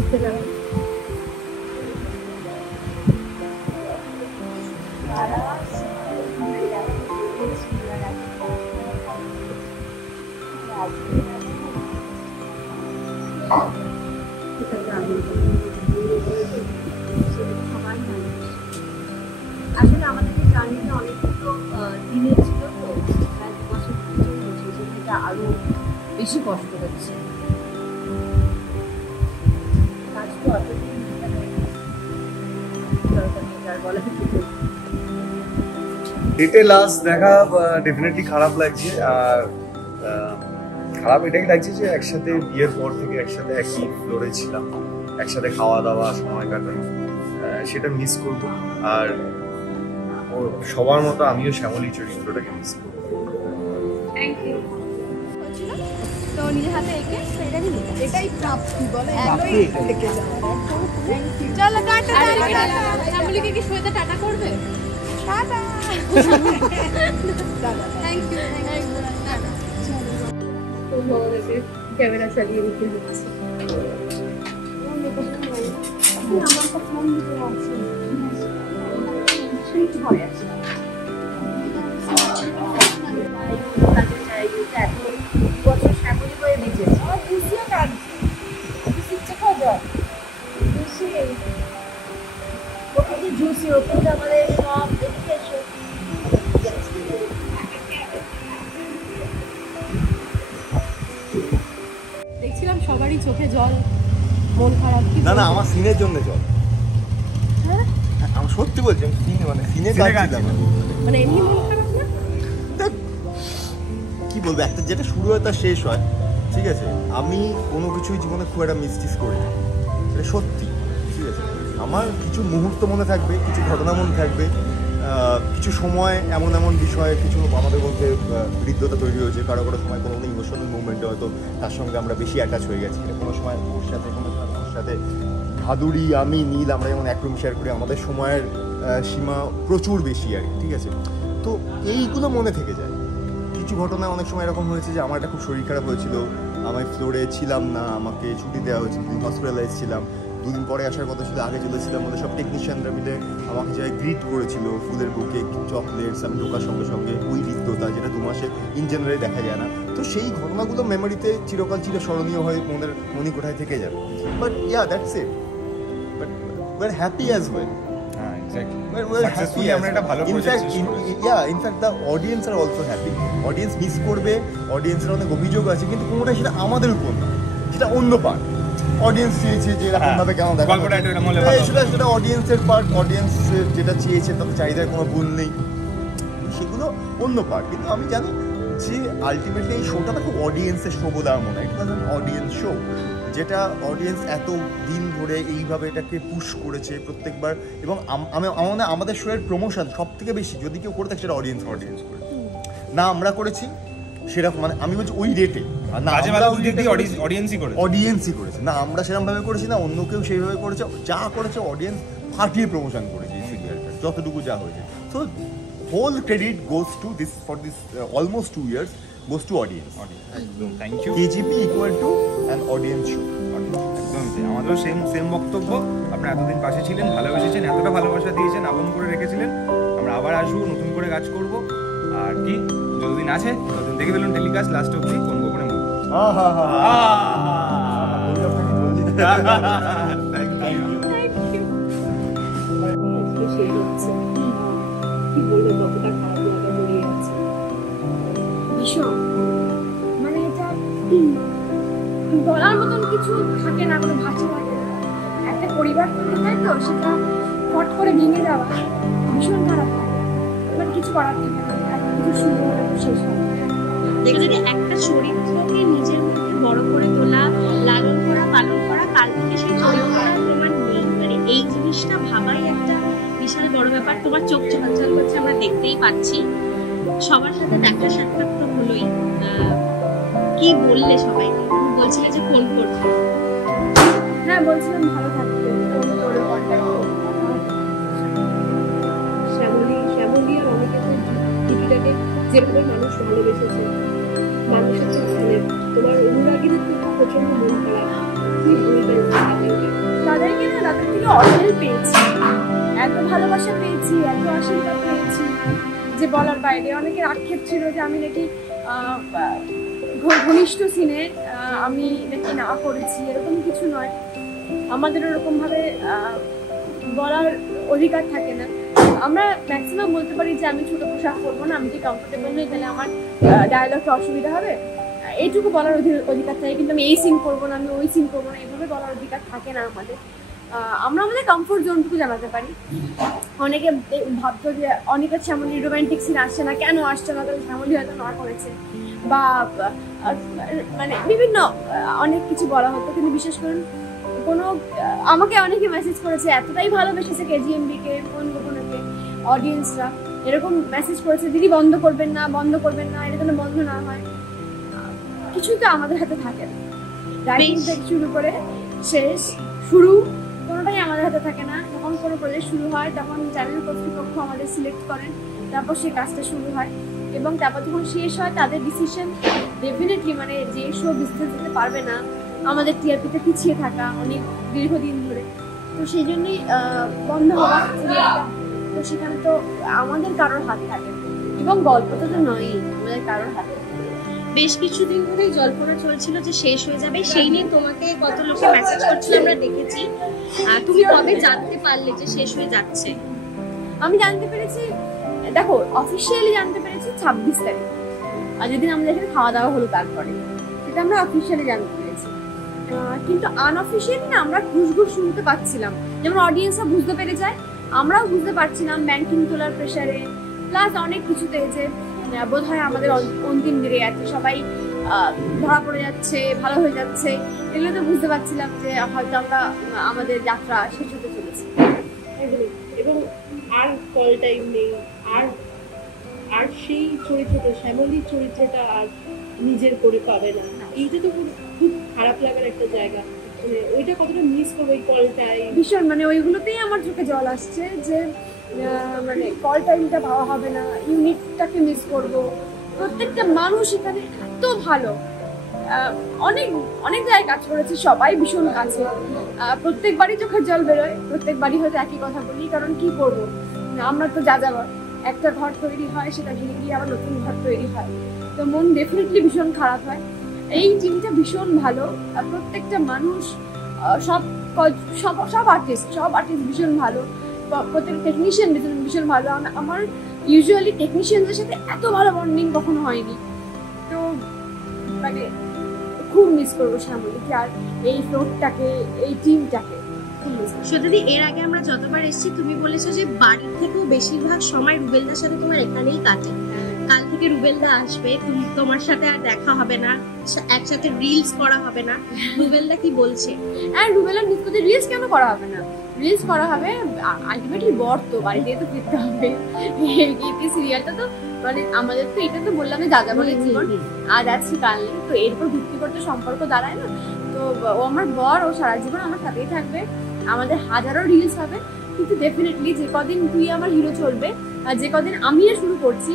ঘুরতে যাবেন? আসলে আমাদের যে জার্নিটা অনেকগুলো দিনের ছিল, তো প্রায় 2 বছর সেটা আরো বেশি কষ্ট হচ্ছে। কাজ তো অতদিন ডেটে লাস্ট দেখা ডেফিনেটলি খারাপ লাগছে। আর খারাপ এটাই লাগছে যে একসাথে বিয়ের পর থেকে একসাথে একই ফ্লোরে ছিলাম, একসাথে খাওয়া দাওয়া সময় কাটানো, সেটা মিস করবো। আর ও সবার মতো আমিও শ্যামলী চরিত্রটাকে মিস করবো। Thank you. তো নিজের হাতে এঁকে এটাই প্রাপ্তি বলে, চলো টাটা। শ্যামলীকে কি শুয়েতে টাটা করবে? টাটা। Thank you. তো বড়দেরকে ক্যামেরা চালিয়ে দিতে হচ্ছে। আমার তো ফোন দিতে আছে, সেই ভয় আছে। বছর শ্যামলী হয়ে বেঁচেছে। আমার খুশিও কাঁদছে, খুশিচ্ছে খবর খুশি। ওকে জুসি ওকে আমাদের সব এদিকে এসো। দেখছিলাম সবারই চোখে জল, মন খারাপ। না না, আমার সিনের জন্য জল। হ্যাঁ আমি সত্যি বলছি, আমি সিনে মানে সিনে কাঁদছিলাম। মানে এমনি মন খারাপ না? কি বলবো, একটা যেটা শুরু হয় তার শেষ হয়, ঠিক আছে। আমি কোনো কিছুই জীবনে খুব একটা মিসটিস করি না, এটা সত্যি, ঠিক আছে। আমার কিছু মুহূর্ত মনে থাকবে, কিছু ঘটনা মনে থাকবে, কিছু সময় এমন এমন বিষয়ে কিছু আমাদের মধ্যে হৃদ্যতা তৈরি হয়েছে। কারো কারো সময় কোনো ইমোশনাল মুভমেন্টে হয়তো তার সঙ্গে আমরা বেশি অ্যাটাচ হয়ে গেছি, কোনো সময় ওর সাথে, কোনো সময় ওর সাথে। ভাদুরী, আমি, নীল, আমরা যেমন এক রুম শেয়ার করি, আমাদের সময়ের সীমা প্রচুর বেশি আর কি, ঠিক আছে। তো এইগুলো মনে থেকে যায়। কিছু ঘটনা অনেক সময় এরকম হয়েছে যে আমার একটা খুব শরীর খারাপ হয়েছিল, আমি ফ্লোরে ছিলাম না, আমাকে ছুটি দেওয়া হয়েছিল, 2 দিন হসপিটালাইজ ছিলাম, 2 দিন পরে আসার কথা ছিল, আগে চলেছিলাম। আমাদের সব টেকনিশিয়ানরা মিলে আমাকে যাই গ্রিট করেছিল, ফুলের বুকে, চকলেটস। আমি ঢোকার সঙ্গে সঙ্গে ওই হৃদ্যতা, যেটা 2 মাসে ইন জেনারেলি দেখা যায় না। তো সেই ঘটনাগুলো মেমোরিতে চিরকাল চিরস্মরণীয় হয়ে মনের মণিকোঠায় থেকে যাবে। But yeah, that's it. But we are happy as well. Audience miss করবে, অডিয়েন্সের অনেক অভিযোগ আছে, কিন্তু কোনোটাই সেটা আমাদের উপর না, সেটা অন্য পার্ট। অডিয়েন্স চেয়েছে যে এরকমভাবে কেন দেখা, সেটা অডিয়েন্সের পার্ট। অডিয়েন্স যেটা চেয়েছে তাদের চাহিদার কোনো ভুল নেই, সেগুলো অন্য পার্ট। কিন্তু আমি জানি যে আলটিমেটলি এই শোটা না খুব অডিয়েন্সের শো বলে আমার মনে হয়। এটা অডিয়েন্স শো, যেটা অডিয়েন্স এত দিন ধরে এইভাবে এটাকে পুশ করেছে প্রত্যেকবার। এবং আমাদের শোয়ের প্রমোশন সব থেকে বেশি যদি কেউ করে থাকে সেটা অডিয়েন্স করে না, আমরা করেছি সেরকম, মানে আমি বলছি ওই রেটে না, অডিয়েন্সই করেছে না, আমরা সেরকমভাবে করেছি না, অন্য কেউ সেইভাবে করেছে। যা করেছে অডিয়েন্স ফাটিয়ে প্রমোশন করেছে এই সিরিয়ালটা, যতটুকু যা হয়েছে। So whole credit goes to this, for this almost 2 years goes to audience. একদম thank you. KGP equal to an audience show. একদম আমাদেরও সেম বক্তব্য। আপনারা এতদিন পাশে ছিলেন, ভালোবেসেছেন, এতটা ভালোবাসা দিয়েছেন, আপন করে রেখেছিলেন। আমরা আবার আসবো, নতুন করে কাজ করব। আর কি যতদিন আছে ততদিন দেখে ফেলুন টেলিকাস্ট লাস্ট অব্দি কোন গোপনে মুখ। কি বলবো, কতটা খারাপ লাগা জড়িয়ে আছে ভীষণ। মানে এটা বলার মতন কিছু থাকে না, কোনো ভাষা লাগে না। একটা পরিবার তৈরি হয় তো, সেটা ফট করে ভেঙে যাওয়া ভীষণ খারাপ লাগে। এবার কিছু করার থাকে না, একটা কিছু শুরু হলে তো শেষ হয়। যদি একটা চরিত্রকে নিজের মধ্যে বড় করে তোলা, লালন করা, পালন করা, কাল থেকে সেই চরিত্রটা তোমার নেই, মানে এই জিনিসটা ভাবাই একটা বিশাল বড় ব্যাপার। তোমার চোখ চলাচল করছে, আমরা দেখতেই পাচ্ছি। সবার সাথে দেখা সাক্ষাৎ তো হলোই। কি বললে সবাইকে? তুমি বলছিলে যে ফোন করতে। হ্যাঁ বলছিলাম ভালো থাকতে, শ্যামলী আর অনেকের জুটিটাকে যেভাবে মানুষ ভালোবেসেছে, মানুষের মানে তোমার অনুরাগীদের প্রচন্ড মন খারাপ, কি বলবে তাদেরকে না, তাদের থেকে অঢেল পেয়েছি, এত ভালোবাসা পেয়েছি, এত আশীর্বাদ পেয়েছি যে বলার বাইরে। অনেকের আক্ষেপ ছিল যে আমি নাকি ঘনিষ্ঠ সিনে আমি নাকি না করেছি, এরকম কিছু নয়। আমাদের ওরকম ভাবে বলার অধিকার থাকে না। আমরা ম্যাক্সিমাম বলতে পারি যে আমি ছোট পোশাক পরবো না, আমি কি কমফোর্টেবল নই, তাহলে আমার ডায়ালগটা অসুবিধা হবে, এইটুকু বলার অধিকার থাকে। কিন্তু আমি এই সিন করবো না, আমি ওই সিন করবো না, এইভাবে বলার অধিকার থাকে না আমাদের। আমরা আমাদের কমফোর্ট জোনটুকু জানাতে পারি। অনেকে ভাবতো যে অনেকের শ্যামলী রোমান্টিক সিন আসছে না, কেন আসছে না, তাহলে শ্যামলী হয়তো না করেছে, বা মানে বিভিন্ন অনেক কিছু বলা হতো। কিন্তু বিশেষ করে কোনো আমাকে অনেকে মেসেজ করেছে, এতটাই ভালোবেসেছে কেজিএমবিকে, মন গোপনকে অডিয়েন্সরা, এরকম মেসেজ করেছে দিদি বন্ধ করবেন না, বন্ধ করবেন না, এটা যেন বন্ধ না হয়। কিছুই তো আমাদের হাতে থাকে না, রাইটিং থেকে শুরু করে শেষ শুরু কোনোটাই আমাদের হাতে থাকে না। যখন কোনো প্রজেক্ট শুরু হয় তখন চ্যানেল কর্তৃপক্ষ আমাদের সিলেক্ট করেন, তারপর সেই কাজটা শুরু হয়, এবং তারপর যখন শেষ হয় তাদের ডিসিশন। ডেফিনেটলি মানে যে শো বিজনেস দিতে পারবে না, আমাদের টিআরপিতে পিছিয়ে থাকা অনেক দীর্ঘদিন ধরে, তো সেই জন্যই বন্ধ হওয়া সিরিয়ালটা। তো সেখানে তো আমাদের কারোর হাত থাকে, এবং গল্পটা তো নয়ই, আমাদের কারোর হাতে। বেশ কিছুদিন ধরেই জল্পনা চলছিল যে শেষ হয়ে যাবে, সেই নিয়ে তোমাকে কত লোকে মেসেজ করছিল আমরা দেখেছি। তুমি কবে জানতে পারলে যে শেষ হয়ে যাচ্ছে? আমি জানতে পেরেছি, দেখো অফিসিয়ালি জানতে পেরেছি 26 তারিখ, আর যেদিন আমাদের এখানে খাওয়া দাওয়া হলো তারপরে, সেটা আমরা অফিসিয়ালি জানতে পেরেছি। কিন্তু আনঅফিসিয়ালি না আমরা ঘুষ শুনতে পাচ্ছিলাম, যেমন অডিয়েন্সরা বুঝতে পেরে যায়, আমরাও বুঝতে পারছিলাম ব্যাংকিং তোলার প্রেশারে, প্লাস অনেক কিছুতে যে বোধ হয় আমাদের অন্তিম দিনে আছে, সবাই ধরা পড়ে যাচ্ছে, ভালো হয়ে যাচ্ছে, এগুলো তো বুঝতে পারছিলাম যে হয়তো আমরা আমাদের যাত্রা শেষ হতে চলেছে। এবং আর কল টাইম নেই, আর সেই চরিত্রটা, শ্যামলীর চরিত্রটা আর নিজের করে পাবে না। এইটা তো খুব খারাপ লাগার একটা জায়গা। মানে ওইটা কতটা মিস করবো এই কল টাইম, ভীষণ। মানে ওইগুলোতেই আমার চোখে জল আসছে যে মানে কল টাইমটা ভাবা হবে না, ইউনিটটাকে মিস করব। প্রত্যেকটা মানুষ এখানে এত ভালো, অনেক অনেক জায়গায় কাজ করেছে, সবাই ভীষণ কাছে। প্রত্যেকবারই চোখের জল বেরোয়, প্রত্যেকবারই হয়তো একই কথা বলি, কারণ কি করবো, আমরা তো যাযাবর। একটা ঘর তৈরি হয়, সেটা ভেঙে গিয়ে আবার নতুন ঘর তৈরি হয়, তো মন ডেফিনেটলি ভীষণ খারাপ হয়। এই টিমটা ভীষণ ভালো, প্রত্যেকটা মানুষ, সব আর্টিস্ট ভীষণ ভালো, প্রত্যেকটা টেকনিশিয়ান ভীষণ ভালো। আমার ইউজুয়ালি টেকনিশিয়ানদের সাথে এত ভালো বন্ডিং কখনো হয়নি, তো মানে খুব মিস করবো শ্যামলীকে আর এই ফ্লোরটাকে, এই টিমটাকে। সত্যি এর আগে আমরা যতবার এসেছি তুমি বলেছো যে বাড়ির থেকেও বেশিরভাগ সময় রুবেলদার সাথে তোমার এখানেই কাটে। কাল থেকে রুবেলদা আসবে, তোমার সাথে আর দেখা হবে না, একসাথে রিলস করা হবে না। রুবেলদা কি বলছে? আর রুবেলার নিত্যতে রিলস কেন করা হবে না, রিলস করা হবে। আলটিমেটলি বর তো বাড়িতে তো ফিরতে হবে, এই সিরিয়ালটা তো মানে আমাদের তো এটা তো বললাম যাযাবরের জীবন, আজ আছি কাল নেই, তো এরপর ভিত্তি করতে সম্পর্ক দাঁড়ায় না। তো ও আমার বর, ও সারা জীবন আমার সাথেই থাকবে, আমাদের হাজারো রিলস হবে। কিন্তু ডেফিনেটলি যে কদিন তুই আমার হিরো চলবে, আর যে কদিন আমি শুরু করছি,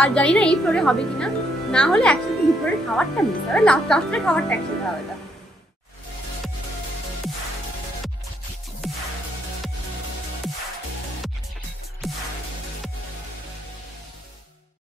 আর জানি না এই ফ্লোরে হবে কিনা, না হলে একসাথে ভিতরে খাবারটা মিস হবে, লাস্টে খাবারটা একসাথে হবে।